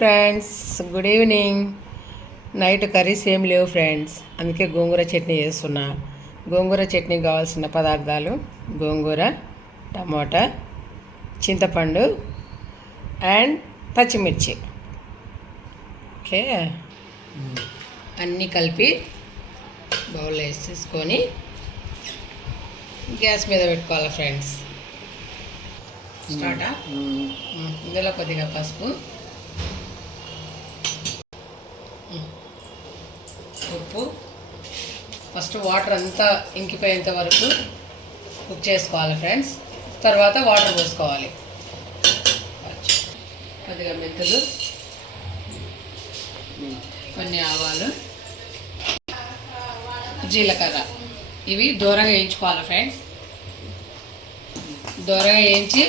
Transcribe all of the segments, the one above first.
Friends, good evening. Night curries ఏం లేవు friends, అందుకే గోంగూర చట్నీ చేస్తున్నా. గోంగూర చట్నీకి కావాల్సిన పదార్థాలు: గోంగూర, టమోటా, చింతపండు అండ్ పచ్చిమిర్చి. ఓకే, అన్నీ కలిపి బౌల్లో వేసేసుకొని గ్యాస్ మీద పెట్టుకోవాలి ఫ్రెండ్స్. స్టార్టా. ఇందులో కొద్దిగా పసుపు, ఉప్పు. ఫస్ట్ వాటర్ అంతా ఇంకిపోయేంత వరకు కుక్ చేసుకోవాలి ఫ్రెండ్స్. తర్వాత వాటర్ పోసుకోవాలి. కొద్దిగా మెంతులు, కొన్ని ఆవాలు, జీలకర్ర, ఇవి దూరగా వేయించుకోవాలి ఫ్రెండ్స్. దూరగా వేయించి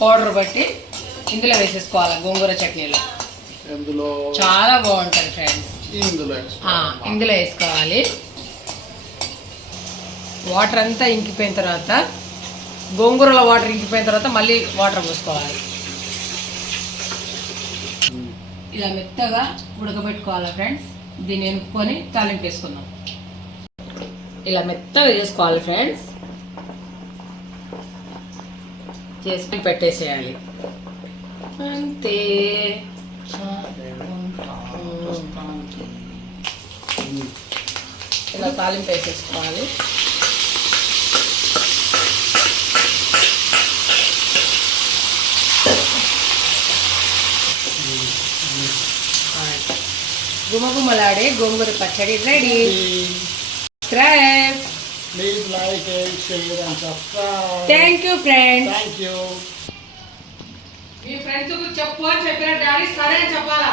పౌడర్ బట్టి ఇందులో వేసేసుకోవాలి. గోంగూర చట్నీలో చాలా బాగుంటుంది ఫ్రెండ్స్. ఇందులో వేసుకోవాలి. వాటర్ అంతా ఇంకిపోయిన తర్వాత, గోంగూరలో వాటర్ ఇంకిపోయిన తర్వాత మళ్ళీ వాటర్ పోసుకోవాలి. ఇలా మెత్తగా ఉడకబెట్టుకోవాలి ఫ్రెండ్స్. దీన్ని ఎనుక్కొని తాలింపు వేసుకుందాం. ఇలా మెత్తగా చేసుకోవాలి ఫ్రెండ్స్. చేసి పెట్టేసేయాలి అంతే. ఇలా తాలింపు వేసేసుకోవాలి. గుమగుమలాడే గోంగూర పచ్చడి ready. Please like and share and subscribe. Thank you friends. Thank you. Me friends కు చెప్పు అని చెప్పిన డాడీ సరే అని చెప్పాలా?